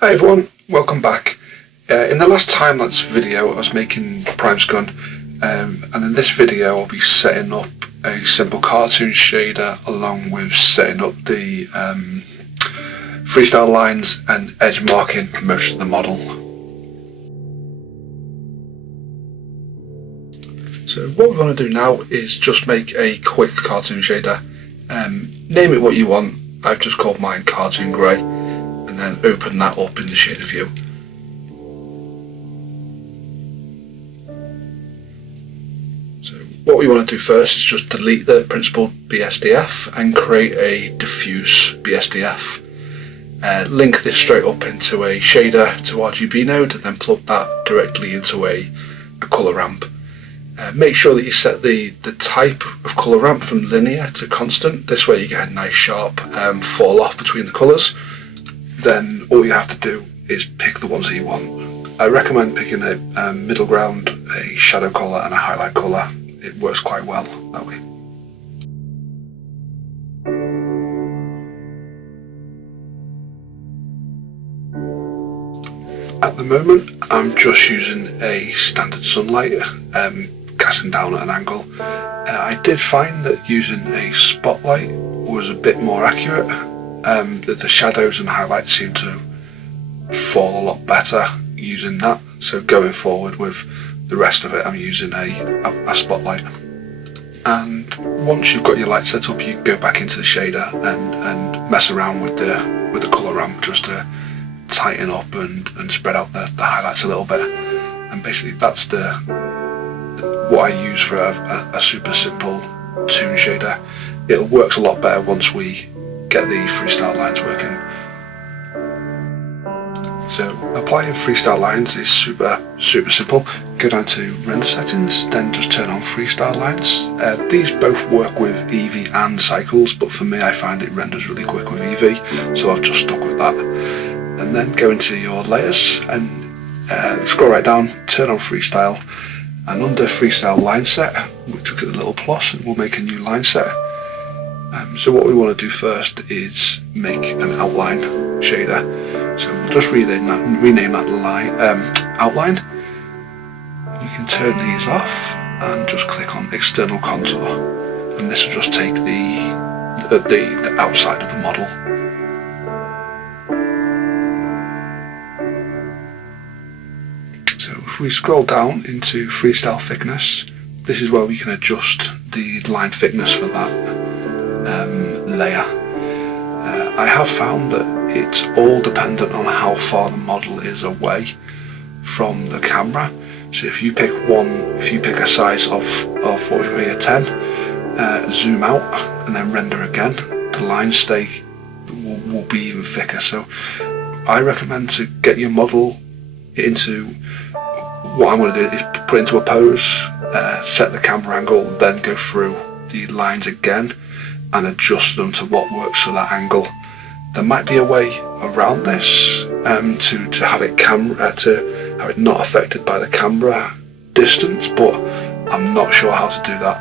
Hi everyone, welcome back. In the last time-lapse video I was making Prime's gun, and in this video I'll be setting up a simple cartoon shader along with setting up the FreeStyle lines and edge marking most of the model. So what we want to do now is just make a quick cartoon shader. Name it what you want. I've just called mine Cartoon Grey, and then open that up in the shader view. So what we want to do first is just delete the principled BSDF and create a diffuse BSDF. Link this straight up into a shader to RGB node and then plug that directly into a colour ramp. Make sure that you set the type of colour ramp from linear to constant. This way you get a nice sharp fall off between the colours. Then all you have to do is pick the ones that you want. I recommend picking a middle ground, a shadow colour and a highlight colour. It works quite well that way. At the moment I'm just using a standard sunlight, casting down at an angle. I did find that using a spotlight was a bit more accurate. The shadows and highlights seem to fall a lot better using that, so going forward with the rest of it I'm using a spotlight. And once you've got your light set up, you can go back into the shader and mess around with the colour ramp just to tighten up and spread out the highlights a little bit. And basically that's what I use for a super simple Toon shader. It works a lot better once we get the FreeStyle lines working. So applying FreeStyle lines is super simple. Go down to render settings, then just turn on FreeStyle lines. These both work with Eevee and cycles, but for me I find it renders really quick with Eevee, so I've just stuck with that. And then go into your layers and scroll right down, turn on FreeStyle, and under FreeStyle line set, we click the little plus and we'll make a new line set. So what we want to do first is make an outline shader. So we'll just rename that line outline. You can turn these off and just click on external contour, and this will just take the outside of the model. So if we scroll down into FreeStyle thickness, this is where we can adjust the line thickness for that layer. I have found that it's all dependent on how far the model is away from the camera. So if you pick a size of what we've got here, 10, zoom out and then render again, the lines will be even thicker. So I recommend to get your model into, what I'm going to do is put into a pose, set the camera angle, then go through the lines again and adjust them to what works for that angle. There might be a way around this to have it not affected by the camera distance, but I'm not sure how to do that.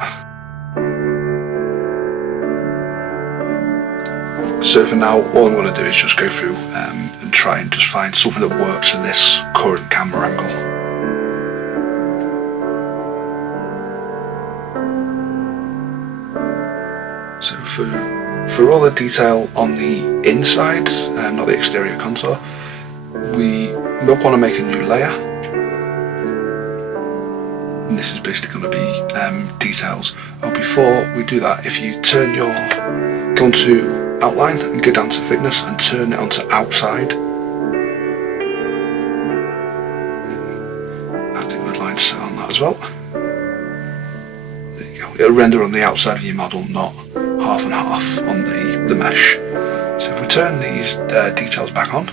So for now, all I'm going to do is just go through and try and just find something that works for this current camera angle. So for all the detail on the inside, not the exterior contour, we want to make a new layer. And this is basically going to be details. Oh, before we do that, if you go onto outline and go down to thickness and turn it onto outside, add the word line set on that as well. There you go. It'll render on the outside of your model, not half and half on the mesh. So if we turn these details back on,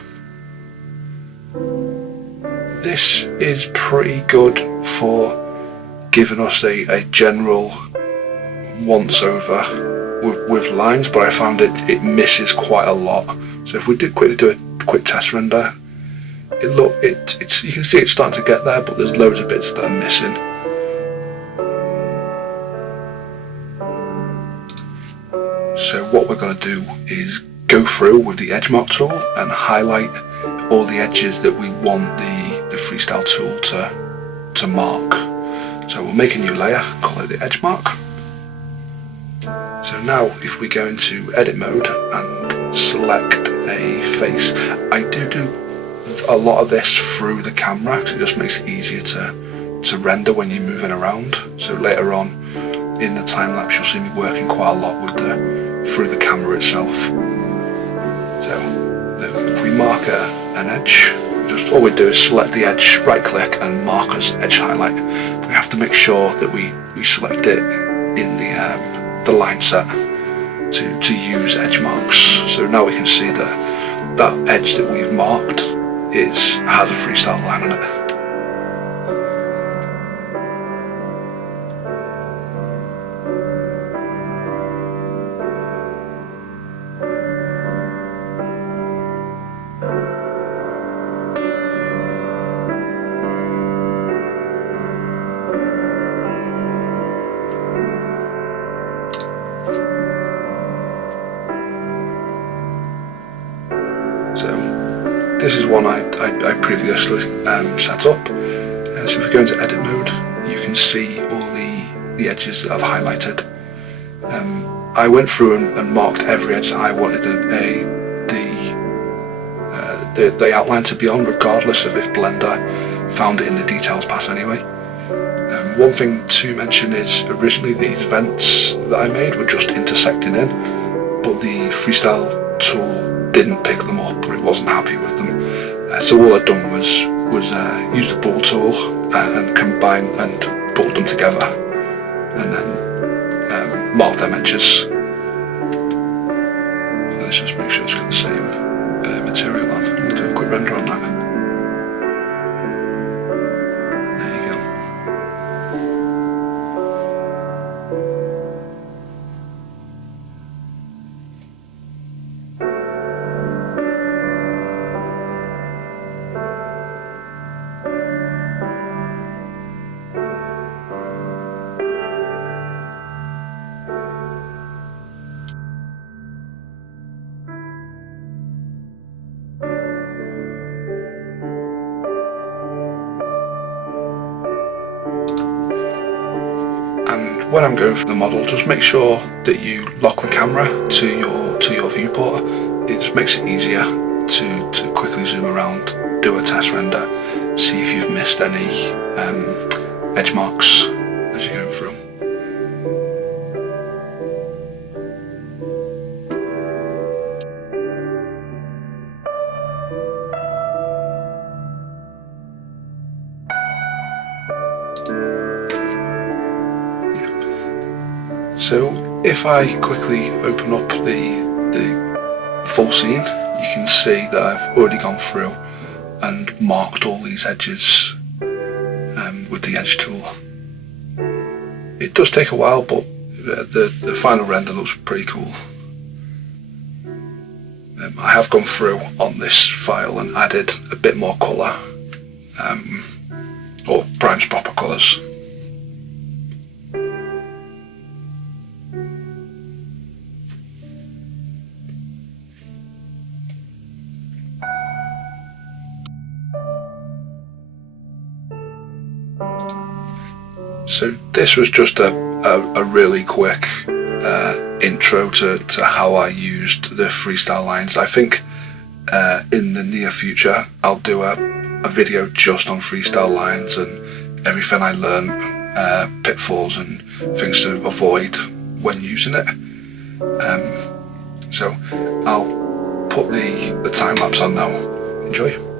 this is pretty good for giving us a general once over with lines, but I found it misses quite a lot. So if we quickly do a quick test render, you can see it's starting to get there, but there's loads of bits that are missing. So what we're going to do is go through with the edge mark tool and highlight all the edges that we want the FreeStyle tool to mark. So we'll make a new layer, call it the edge mark. So now if we go into edit mode and select a face, I do a lot of this through the camera because it just makes it easier to render when you're moving around. So later on in the time lapse you'll see me working quite a lot with through the camera itself. So if we mark an edge, just all we do is select the edge, right click and mark as edge highlight. We have to make sure that we select it in the line set to use edge marks. So now we can see that edge that we've marked has a FreeStyle line on it. So this is one I previously set up. So if we go into edit mode, you can see all the edges that I've highlighted. I went through and marked every edge that I wanted the outline to be on, regardless of if Blender found it in the details pass anyway. One thing to mention is originally these vents that I made were just intersecting in, but the FreeStyle tool didn't pick them up, or it wasn't happy with them. So all I'd done was use the ball tool and combine and pulled them together, and then mark them edges. So let's just make sure it's got the same material on. I'm going to do a quick render on that. There you go. And when I'm going for the model, just make sure that you lock the camera to your viewport. It just makes it easier to quickly zoom around, do a test render, see if you've missed any edge marks as you're going through. So if I quickly open up the full scene, you can see that I've already gone through and marked all these edges with the edge tool. It does take a while, but the final render looks pretty cool. I have gone through on this file and added a bit more colour, or primed proper colours. So this was just a really quick intro to how I used the FreeStyle lines. I think in the near future I'll do a video just on FreeStyle lines and everything I learned, pitfalls and things to avoid when using it. So I'll put the time lapse on now. Enjoy.